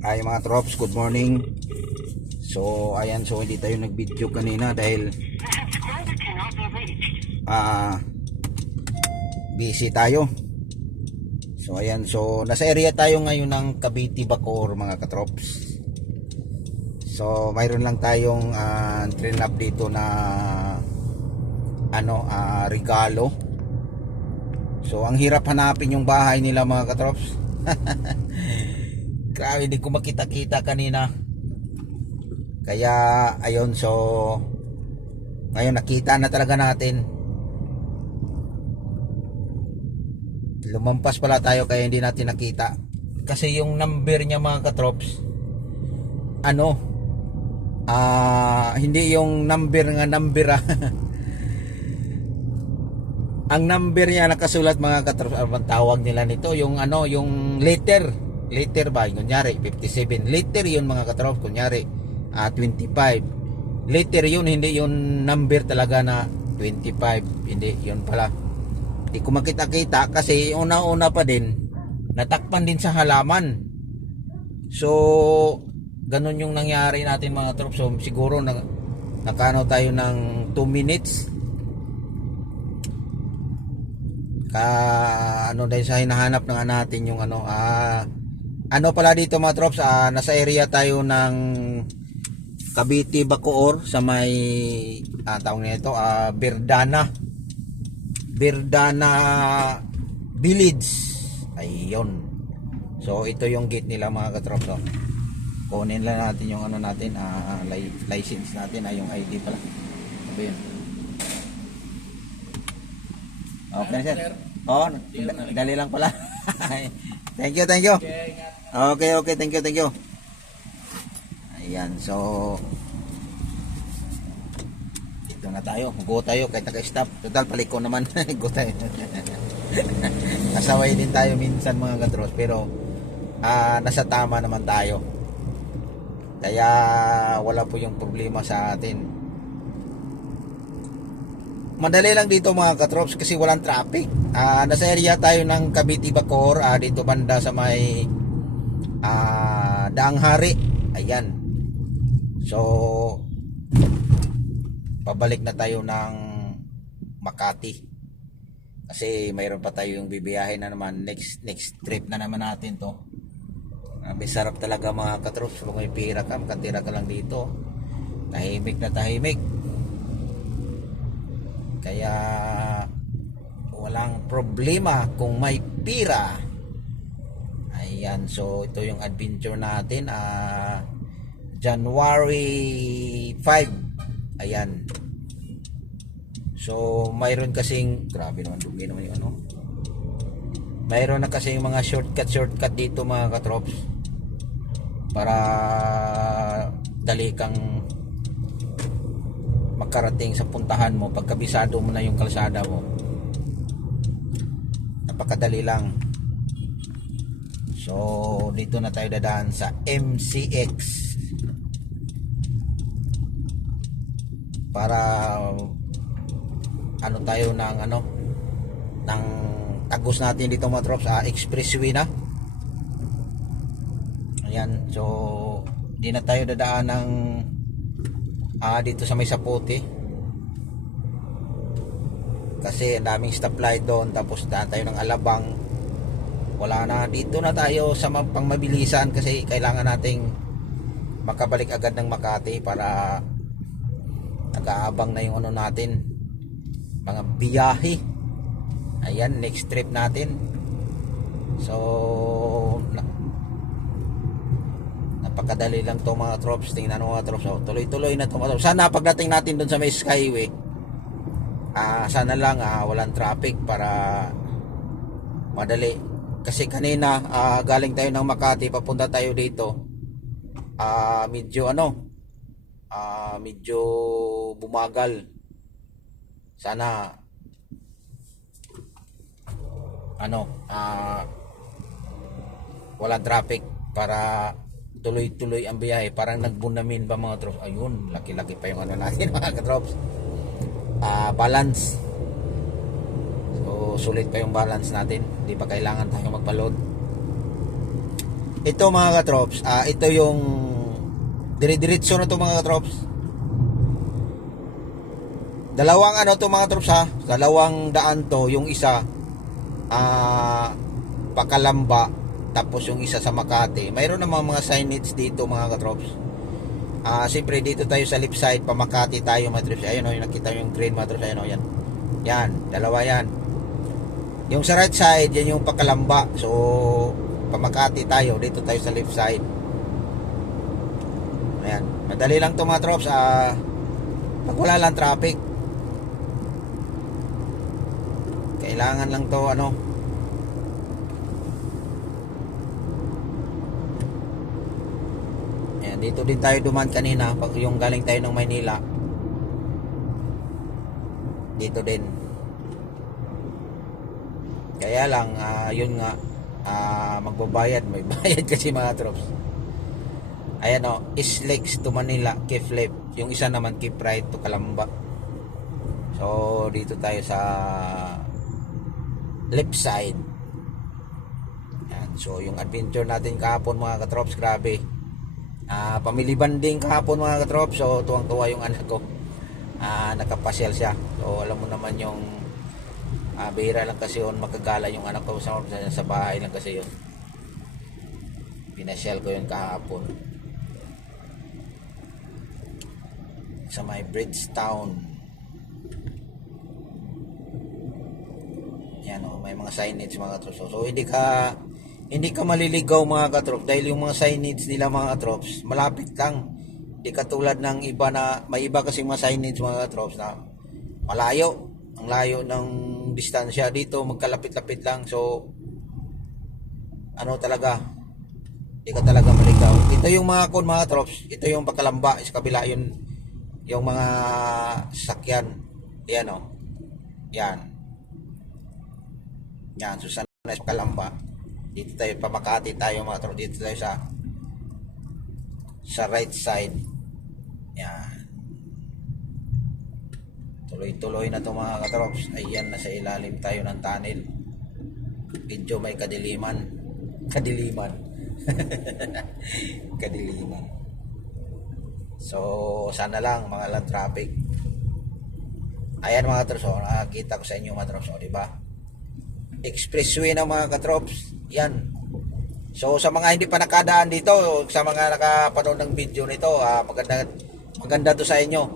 Ay mga trops, good morning. So ayan, so hindi tayo nag-video kanina dahil busy tayo. So ayan, so nasa area tayo ngayon ng Cavite, Bacoor mga katrops. So mayroon lang tayong train up dito na regalo. So ang hirap hanapin yung bahay nila mga katrops. Grabe, hindi ko makita-kita kanina. Kaya ayun, so ngayon nakita na talaga natin. Lumampas pala tayo kaya hindi natin nakita. Kasi yung number niya mga katrops, hindi yung number nga number Ang number niya nakasulat mga katrops, ang tawag nila nito, yung yung letter ba, kunyari 57 letter yun mga katrops, kunyari 25 letter yun, hindi yun number talaga na 25, hindi yun pala. Hindi ko makita-kita kasi una-una pa din natakpan din sa halaman. So ganun yung nangyari natin mga katrops. So siguro nakano tayo ng 2 minutes dahil sa hinahanap na natin yung pala dito mga trops, nasa area tayo ng Cavite, Bacoor sa may tawag nito Birdana Village. Ayun. So ito yung gate nila mga katrops. So, kunin lang natin yung license natin, yung ID pala. Sabi yun. Okay sir. Dali lang pala. Thank you. Okay, thank you. Ayan, so dito na tayo. Go tayo kahit naka-stop. Total paliko naman. Go tayo. Kasaway din tayo minsan mga katros, pero nasa tama naman tayo. Kaya wala po yung problema sa atin. Madali lang dito mga katrops kasi walang traffic. Nasa area tayo ng Cavite, Bacoor, dito banda sa may Daang Hari. Ayan. So pabalik na tayo ng Makati. Kasi mayroon pa tayong bibiyahin na naman. Next trip na naman natin to. May sarap talaga mga katrops. Kung may pira ka, makatira ka lang dito. Tahimik na tahimik. Kaya walang problema kung may pira. Ayan, so ito yung adventure natin, January 5. Ayan. So mayroon kasing, grabe naman, dumi naman yung mayroon na kasing mga shortcut dito mga katrops, para dali kang makarating sa puntahan mo pagkabisado mo na yung kalsada mo. Napakadali lang. So dito na tayo dadaan sa MCX para tayo ng tagos natin dito mga trops, expressway na. Ayan, so di na tayo dadaan ng dito sa may Sapote kasi ang daming stoplight doon, tapos daan tayo ng Alabang. Wala na, dito na tayo sa pangmabilisan kasi kailangan nating makabalik agad ng Makati para nag-aabang na yung natin, mga biyahe. Ayan, next trip natin. So napakadali lang to mga trops. Tingnan mo mga trops, tuloy-tuloy na to mga trops. Sana pagdating natin doon sa may Skyway, sana lang walang traffic para madali. Kasi kanina galing tayo ng Makati, papunta tayo dito, medyo bumagal. Sana walang traffic para tuloy-tuloy ang biyahe. Parang nagbunamin ba mga trops. Ayun, laki-laki pa yung natin mga katrops. Balance. So sulit pa yung balance natin, hindi pa kailangan tayo magpa-load. Ito mga katrops, ito yung dire-diretso na to mga katrops. Dalawang ano to mga katrops ha, dalawang daan to, yung isa Pakalamba, tapos yung isa sa Makati. Mayroon namang mga signage dito mga katrops. Siyempre dito tayo sa left side, pa Makati tayo mga katrops. Ayun o, yung nakita yung green mga katrops, ayun o, yan. Yan, dalawa yan. Yung sa right side, yan yung Pakalamba. So, pa Makati tayo, dito tayo sa left side. Ayan, madali lang to mga katrops. Pag wala lang traffic, kailangan lang to ano, ayan, dito din tayo duman kanina pag yung galing tayo ng Maynila, dito din. Kaya lang yun nga, magbabayad, may bayad kasi mga trops. Ayan o, East Lakes to Manila, keep left. Yung isa naman keep right to Calamba. So dito tayo sa left side. Yan. So yung adventure natin kahapon mga katrops, grabe. Family banding kahapon mga katrops. So tuwang-tuwa yung anak ko. Nakapasyal siya. So alam mo naman yung bihira lang kasi yun makagala yung anak ko sa bahay lang kasi yun. Pinasyal ko yun kahapon sa may Bridgetown. Yan o, may mga signage mga katrops. So hindi ka maliligaw mga katrops dahil yung mga signage nila mga katrops malapit lang. Hindi katulad ng iba na may iba kasi mga signage mga katrops na malayo. Ang layo ng distansya, dito magkalapit-lapit lang. So ano talaga, hindi ka talaga maligaw. Ito yung mga mga katrops, ito yung Pakalamba, sa kabila yun yung mga sasakyan. Yan o, yan. Yan, Susana sa Pakalamba. Dito tayo, pa Makati tayo mga katrops. Dito tayo sa right side. Yan. Tuloy-tuloy na to mga katrops. Ayan, nasa ilalim tayo ng tunnel. Medyo may kadiliman. Kadiliman. Kadiliman. So, sana lang mga land traffic. Ayan mga katrops, nakakita ko sa inyo mga katrops, diba? Expressway ng mga katrops. Yan. So sa mga hindi pa nakadaan dito, sa mga nakapanood ng video nito, maganda to sa inyo.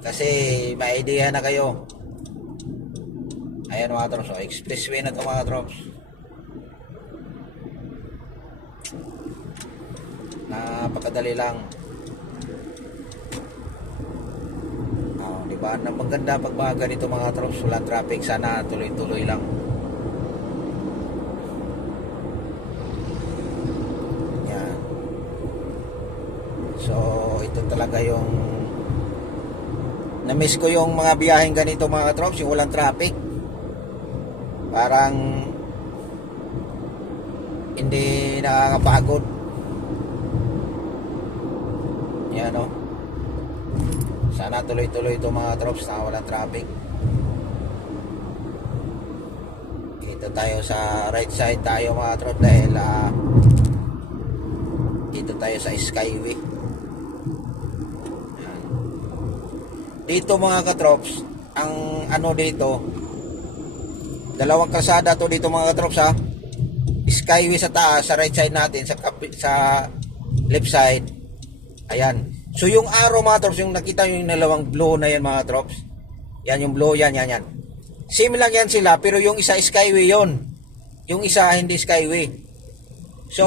Kasi may idea na kayo. Ayan mga katrops. So, expressway na to mga katrops. Napakadali lang. Diba? Maganda pag mga ganito mga katrops, walang traffic. Sana tuloy-tuloy lang. Yan. So ito talaga yung na-miss ko, yung mga biyaheng ganito mga katrops, yung walang traffic. Parang hindi nakakapagod. Yan o. Sana tuloy-tuloy ito mga katrops na walang traffic. Dito tayo sa right side tayo mga katrops dahil dito tayo sa Skyway. Yan. Dito mga katrops, ang ano dito, dalawang kalsada to dito mga katrops ha. Skyway sa taas, sa right side natin, sa left side. Ayan. So yung arrow mga katrops, yung nakita yung dalawang blue na yan mga katrops. Yan yung blue, yan. Same lang yan sila, pero yung isa Skyway yon. Yung isa hindi Skyway. So,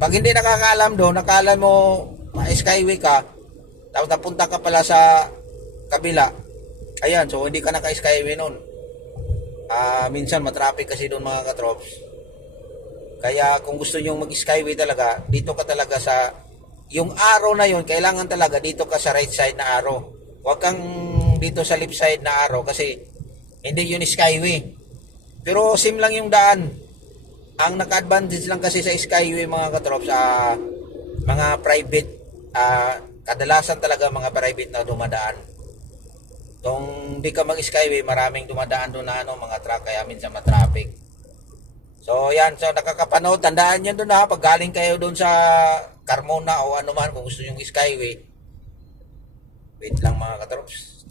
pag hindi nakakaalam doon, nakaalam mo Skyway ka, tapos napunta ka pala sa kabila. Ayan, so hindi ka naka-Skyway nun. Minsan matraffic kasi doon mga katrops. Kaya kung gusto nyo mag-Skyway talaga, dito ka talaga sa yung arrow na yun, kailangan talaga dito ka sa right side na arrow. Huwag kang dito sa left side na arrow kasi hindi yun Skyway. Pero same lang yung daan. Ang naka-advantage lang kasi sa Skyway mga katrops, mga private, kadalasan talaga mga private na dumadaan. Kung di ka mag-Skyway, maraming dumadaan doon na mga truck, kaya minsan matraffic. So yan, so nakakapanood, tandaan nyo doon ha, pag galing kayo doon sa Carmona o ano man, kung gusto nyo Skyway, wait lang mga katrops.